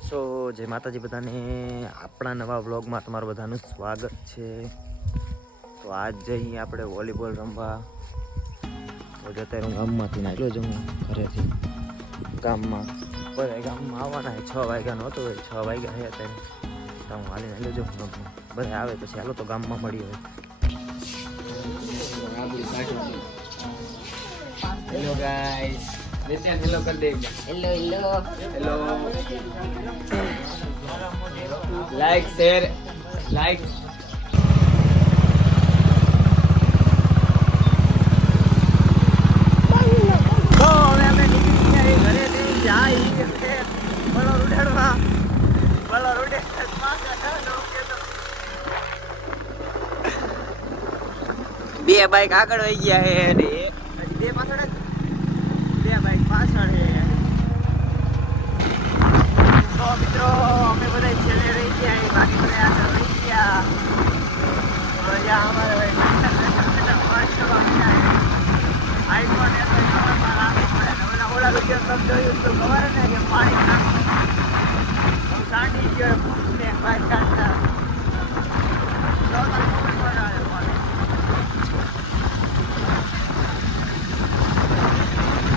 સો જય માતાજી બધાને, આપણા નવા વ્લોગમાં તમારું બધાનું સ્વાગત છે. તો આજ જઈએ આપણે વોલીબોલ રમવા. તો અત્યારે હું ગામમાંથી નાખ્યો છું, હું ઘરેથી ગામમાં બધા ગામમાં આવવાના 6 વાગ્યાનો હતો, 6 વાગ્યા છે અત્યારે. તો હું હાલીને આવ્યો છું બધા આવે પછી હાલો તો ગામમાં મળી હોય. હેલો ગાઈસ, હેલો कर दे. Hello hello hello, like share like. તો હવે અમે નીકળી ગયા ઘરેથી જાય બળો ઉડાડવા. બળો ઉડે બે બાઈક આગળ વહી ગયા છે અને હજી બે પાછળ જ, બે બાઈક પાછળ છે. તો મિત્રો અમે બધા છેલ્લે રહી ગયા, બાકી બધા આગળ રહી ગયા. તો જ્યાં અમારે આઈફોન ઓલા વિડીયો તમે જોયું તો ખબર ને કે પાણી નાખું સાંડી ગયો ને બાઈક કાઢતા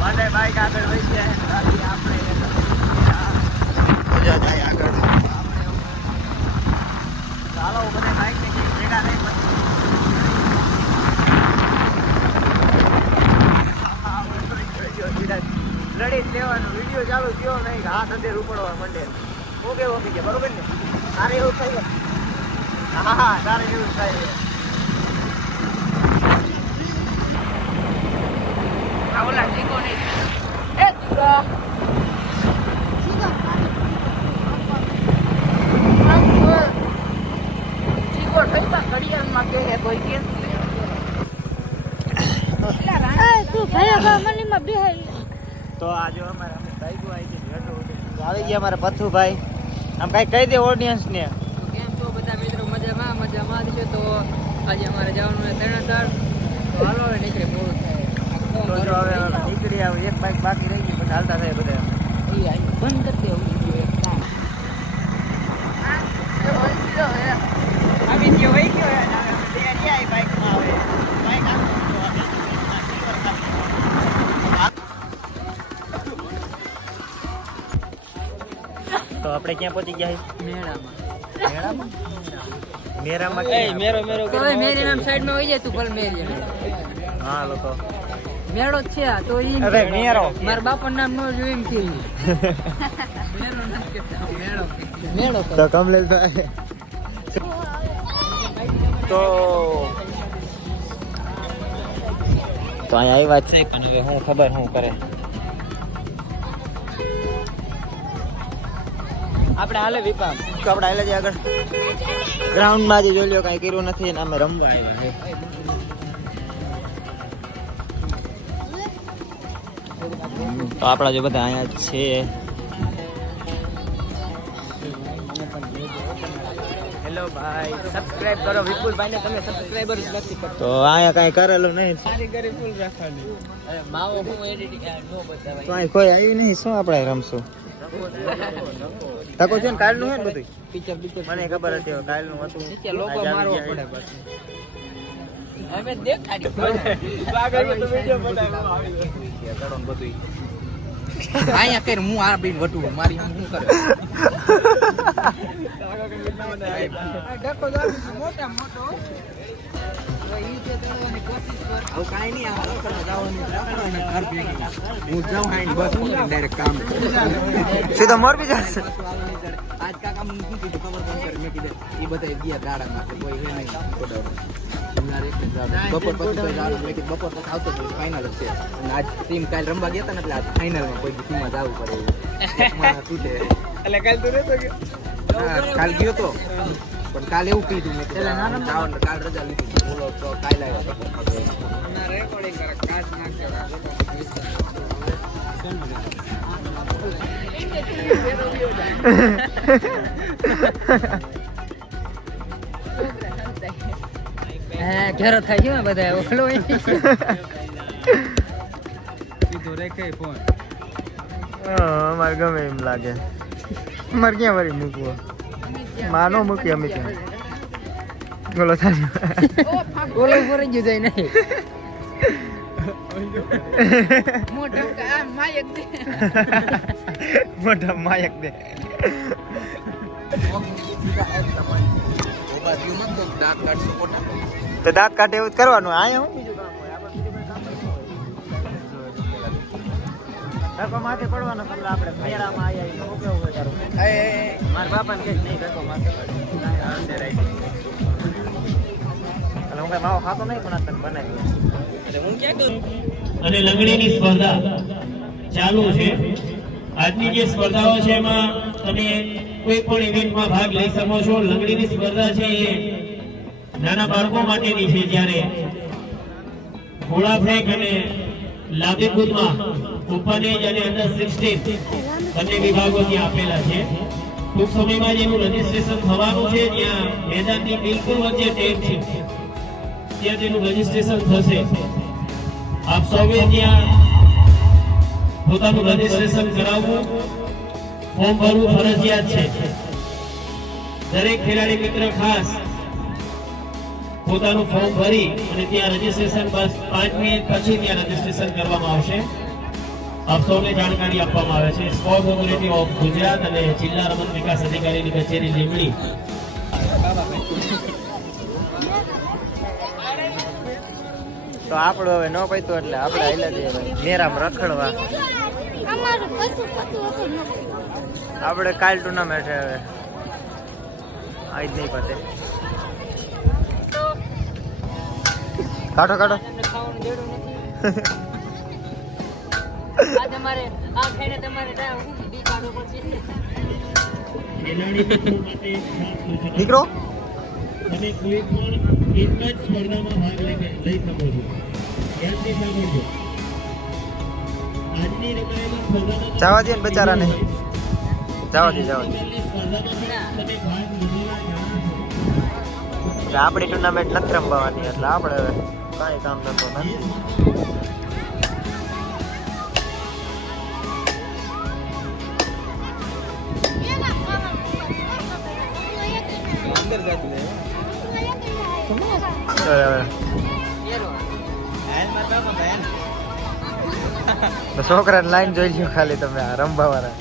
બધા બાઈક આગળ વહી ગયા. આપણે જાય આગળ ચાલો બધા બાઈક ને ભેગા નહીં લડી જ લેવાનું. વિડીયો ચાલુ થયો નહીં હાથ અંધેર ઉપડવા માંડે. હું કેવું કે બરોબર ને તારે એવું થાય? હા તારે એવું થાય. ओला चीको नहीं ए चीको चीको થઈ બા ઘડિયાળ માં કે હે કોઈ કે તું ભાઈ બા મની માં બેહી. તો આજે અમારા બાઈકો આવી છે, આવી ગયા અમારા પથ્થુભાઈ. આમ કઈ કહી દે ઓડિયન્સ ને. કેમ છો બધા મિત્રો? મજામાં છે. તો આજે અમારે જવાનું છે તરણેતર. તો હાલો હવે નીકળે પૂરું થાય. તો જો હવે નીકળી આવે, એક બાઈક બાકી રહી ગઈ, પછી હાલતા થાય બધા. બંધ કરી દેવું એક કામ આવી ગયો વહી ગયો બાઈકમાં આવે બાઈક તો આપણે ક્યાં પહોંચી ગયા? મેળામાં મેરામાં મેરો મેરો તો હવે મેરી નામ સાઈડ માં હોય જાય તું ભલે મેરી હા લોકો મેળો જ છે આ તો ઈ અરે મેરો મારા બાપા નામ નો જોઈમ કે મેળો તો કમલેશભાઈ તો અહીંયા આવી વાત છે, પણ હવે હું ખબર શું કરે. આપણે હાલે વિપામ તો આપણે હાલે જઈએ આગળ ગ્રાઉન્ડમાં જે જોઈ લો કાંઈ કર્યું નથી ને અમે રમવા આવ્યા છે. તો આપણા જો બધા અહીંયા છે. હેલો ભાઈ, સબસ્ક્રાઇબ કરો વિપુલભાઈ ને. તમે સબસ્ક્રાઇબર જ નથી કરતા. તો અહીંયા કાંઈ કરેલું નહીં. સારી કરી ફૂલ રાખવાની. અરે માવો હું એડિટિંગ નો બતાવાય. તો અહીં કોઈ આવ્યું નહીં. શું આપણે રમશું? તકો છે ને કાલનું છે ને બધું. પિક્ચર મને ખબર હતી કાલનું હતું. નીચે લોગો આજે મારવો આવી પડે ગયા. પછી હવે દેખાડી અહીંયા કર હું આ બીન વટું મારી આમ શું કરે મોટા મોટો કાંઈ નહીં હું જાઉં બસ ડાયરેક્ટ કામ સીધો મોરબી જશે. આજ કાકા મને શું કીધું ખબર મેં કીધું એ બધા ગયા ગાડા માટે કોઈ હે નહીં બપોર પછી તો જવાનું. મેં કીધું બપોર પછી આવતો ફાઇનલ જ છે. અને આજ ટીમ કાલ રમવા ગયા હતા ને એટલે આજ ફાઇનલમાં કોઈ ટીમમાં જવું પડે તૂટે. એટલે કાલ તું રહેતો કે હા કાલ ગયો તો, પણ કાલ એવું કીધું મેં જવાનું કાલ રજા લીધી. બોલો તો કાલ આવ્યો ના રેકોર્ડિંગ કરે કાચ નાખજો. હા ઘેરો થાય છે બધા ઓલો સીધો રેખે ફોન. અમારે ગમે એમ લાગે. મારે ક્યાં વળી મૂકવો માનો મૂકી અમે ત્યાં બોલો થાય ઓલો ઉપર જ જાય નહીં મોટા માયક દે તો દાંત કાઢે એવું જ કરવાનું આયા હું બીજું કામ હોય આપણે બીજું કોઈ કામ ધક્કો માથે પડવાનો એટલે આપણે મેળામાં આયા તો કેવું હોય યાર મારા બાપાને કે નહીં ધક્કો માથે પડે અંદર આવી એટલે હું કઈ માવો ખાતો નહીં પણ આ તને બનાવી એટલે હું ક્યાં કરું અને લંગડીની સ્પર્ધા ચાલુ છે આજની જે સ્પર્ધાઓ છે એમાં તમે કોઈ પણ ઇવેન્ટમાં ભાગ લઈ શકો છો લંગડીની સ્પર્ધા છે એ નાના બાળકો માટેની છે જ્યારે ઘોડા ફેંક અને લાંબી કૂદમાં ઉપરની અને અંડર 16 બંને વિભાગો ત્યાં આપેલા છે ટૂંક સમયમાં જેનું રજીસ્ટ્રેશન થવાનું છે જ્યાં મેદાનની બિલકુલ વચ્ચે ટેપ છે ત્યાં તેનું રજીસ્ટ્રેશન થશે આપ સૌએ ત્યાં પોતાનું રજીસ્ટ્રેશન કરાવવું ફોર્મ ભરવું ફરજિયાત છે દરેક ખેલાડી મિત્ર ખાસ પોતાનું ફોર્મ ભરી અને ત્યાં રજીસ્ટ્રેશન બસ 5 મિનિટ પછી ત્યાં રજીસ્ટ્રેશન કરવામાં આવશે આપ સૌને જાણકારી આપવામાં આવે છે સ્પોર્ટ્સ ઓથોરિટી ઓફ ગુજરાત અને જિલ્લા રમત વિકાસ અધિકારીની કચેરી લીંબડી તો આપણું હવે ન પૈતું એટલે આપણે હાલ્યા જઈએ મેરામાં રખડવા અમારું કશું હતું નથી. આપણે કાલ ટુર્નામેન્ટ છે હવે આજ નહીં પતે કાઢો કાઢો નીકળો તમે કોઈ પણ એક જ સ્પર્ધામાં ભાગ લઈ શકો છો ધ્યાનથી સાંભળજો આજની રમાયેલી સ્પર્ધામાં જવા દે ને બચારાને જવા દે સ્પર્ધામાં તમે ભાગ લીધેલા જણાવો એટલે આપણી ટુર્નામેન્ટ નથી રમવાની એટલે આપણે હવે કાંઈ કામ થતો નથી અંદર જાતું લે તો છોકરાને લાઈન જોઈ લ્યો ખાલી તમે આ રમવા વાળા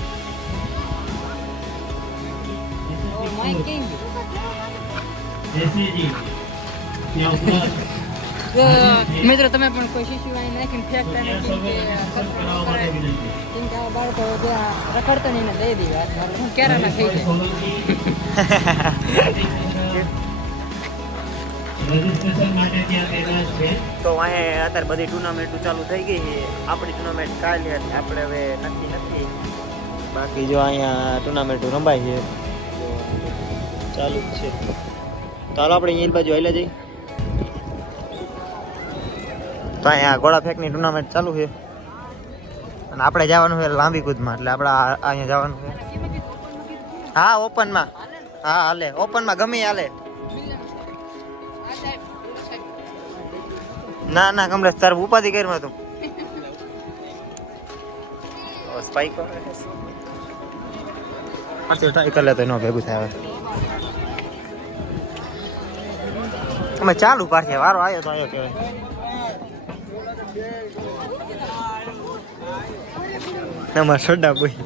એસીજી ત્યાં ઉપર મિત્રો તમે પણ કોઈ શિશુ અહીં નાખીને ફેંકતા ત્યાં નથી સૌએ રજીસ્ટ્રેશન કરાવવા માટે વિનંતી કેમ કે આ બાળકો ત્યાં રખડતા નહીં ને દઈ દઈએ હું ક્યારે ના થઈ જાય રજીસ્ટ્રેશન માટે ત્યાં તૈનાત છે તો અહીં અત્યારે બધી ટુર્નામેન્ટો ચાલુ થઈ ગઈ છે આપણી ટુર્નામેન્ટ કાલે એટલે આપણે હવે નક્કી નથી બાકી જો અહીંયા ટુર્નામેન્ટો રમાય છે તો ચાલુ જ છે તો હાલો આપણે અહીં બાજુ હાલ્યા જઈએ તો અહીંયા ગોળા ફેંકની ટુર્નામેન્ટ ચાલુ છે અને આપણે જવાનું છે લાંબી કૂદમાં એટલે આપણે અહીંયા જવાનું છે હા ઓપનમાં હા હાલે ઓપનમાં ગમે ઈ હાલે ના ના કમલેશ તાર ઉપાધિ કરમાં તું સ્પાઈક ટ્રાય કરી લે તો એનો ભેગું થાય અમે ચાલુ પાડશે વારો આવ્યો તો આવ્યો કહેવાય અમાર સડા બોય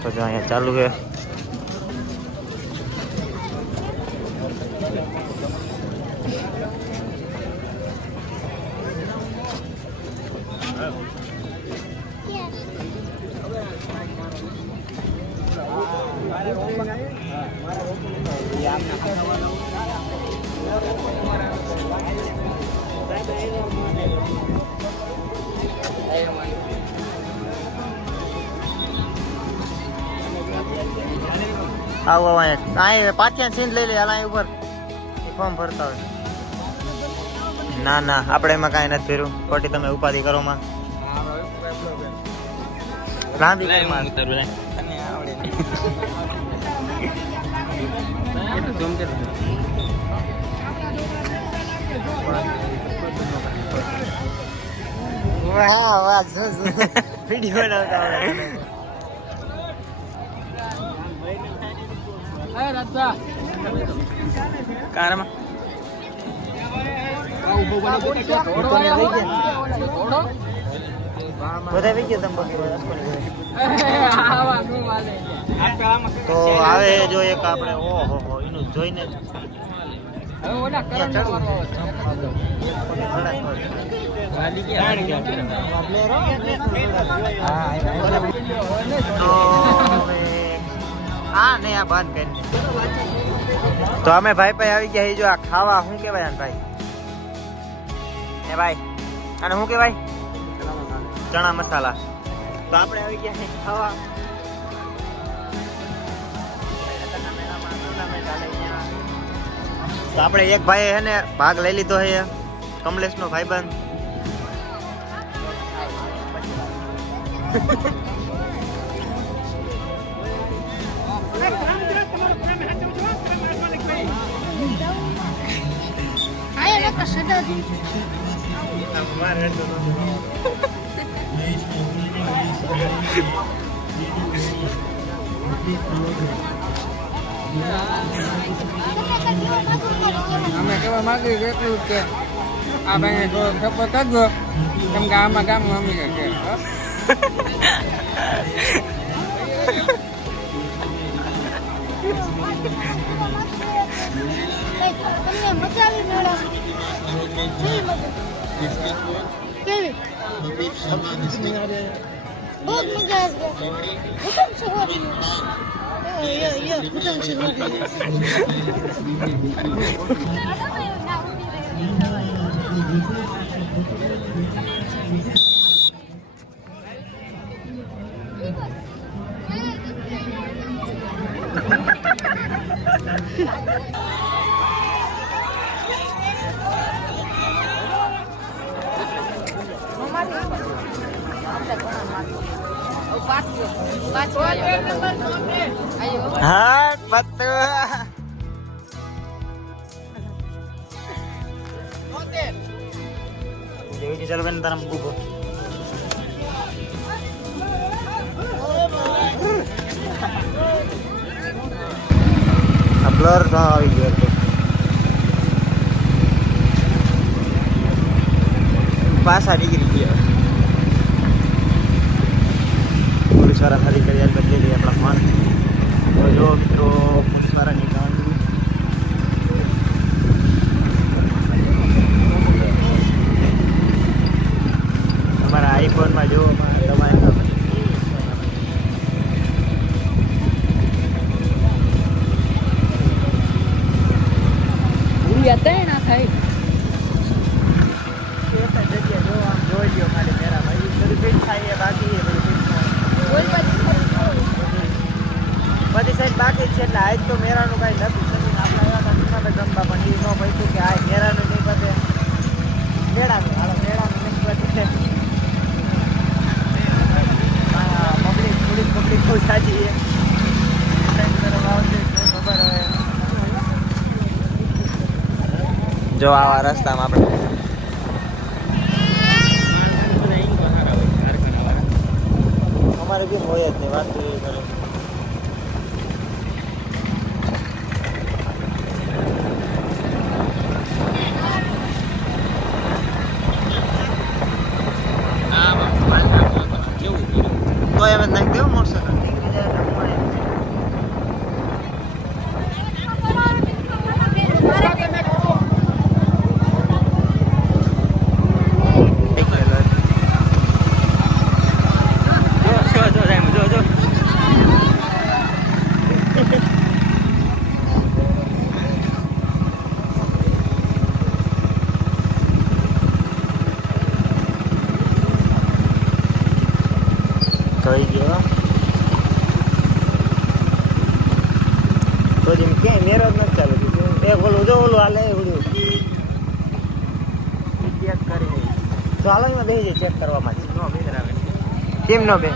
તો જો અહીંયા ચાલુ છે આવો અહીંયા પાછા સીન લઈ લે હાલ અહીં ઉપર ફોર્મ ભરતા હોય ના ના આપણે એમાં કાંઈ નથી કર્યું ખોટી તમે ઉપાધિ કરો માં લાંબી કૂદમાં. વાહ વાહ વિડીયો બનાવતા કારમાં બધા આવી ગયા તમે તો આવે જો એક આપણે ઓહો હો એનું જોઈને જ હા ને આ બંધ કરી તો અમે ભાઈ ભાઈ આવી ગયા જો આ ખાવા શું કેવાય આને ભાઈ એ ભાઈ અને શું કેવાય ચણા મસાલા તો આપણે આવી ગયા છે ખાવા તો આપણે એક ભાઈ હે ને ભાગ લઈ લીધો છે કમલેશ નો ભાઈબંધ આયા નકા સદા દી અમે કહેવા માંગીએ છીએ એટલું કે આ ભાઈને થોડો સપોર્ટ કરજો કેમ કે આમાં ગામમાં અમે કે તમને મજા આવી મેળા કેવી બહુ મજા આવી ખુદમ સવારી ખુદમ હા પત્તુ દેવી ચાલો બેન તારા ઉભો બ્લર તો આવી ગયો તો પાછા નીકળી ગયા પોલીસ વાળા ખાલી કરી બદલી લઈએ આપણા ફોન તો જો મિત્રો પોલીસ વાળા નીકળ્યું તમારા આઈફોનમાં જો તમારે બધી સાઈડ બાકી છે એટલે આજ તો મેરાનું કઈ નથી આપણે આવ્યા હતા જૂનાગઢ રમવા પણ એ ન પૈતું કે આ મેરાનું નહીં બધે મેળાનું હાલો મેળાનું નહીં બધે પબ્લિક થોડીક પબ્લિક બહુ સાચી છે ખબર હવે જો આવા રસ્તામાં આપણે અમારે બી હોય જ નહીં વાત તો એ કરે તો એમ જ નાખી દેવું મોટરસાઇકલ નીકળી જાય એટલે મળે થઈ ગયો તો જેમ ક્યાંય મેરો જ નથી ચાલુ થયું એક ઓલું જો ઓલું હાલે ઉડ્યું ચેક કરી તો હાલો એમાં બેસી જાય ચેક કરવામાં કેમ ન બે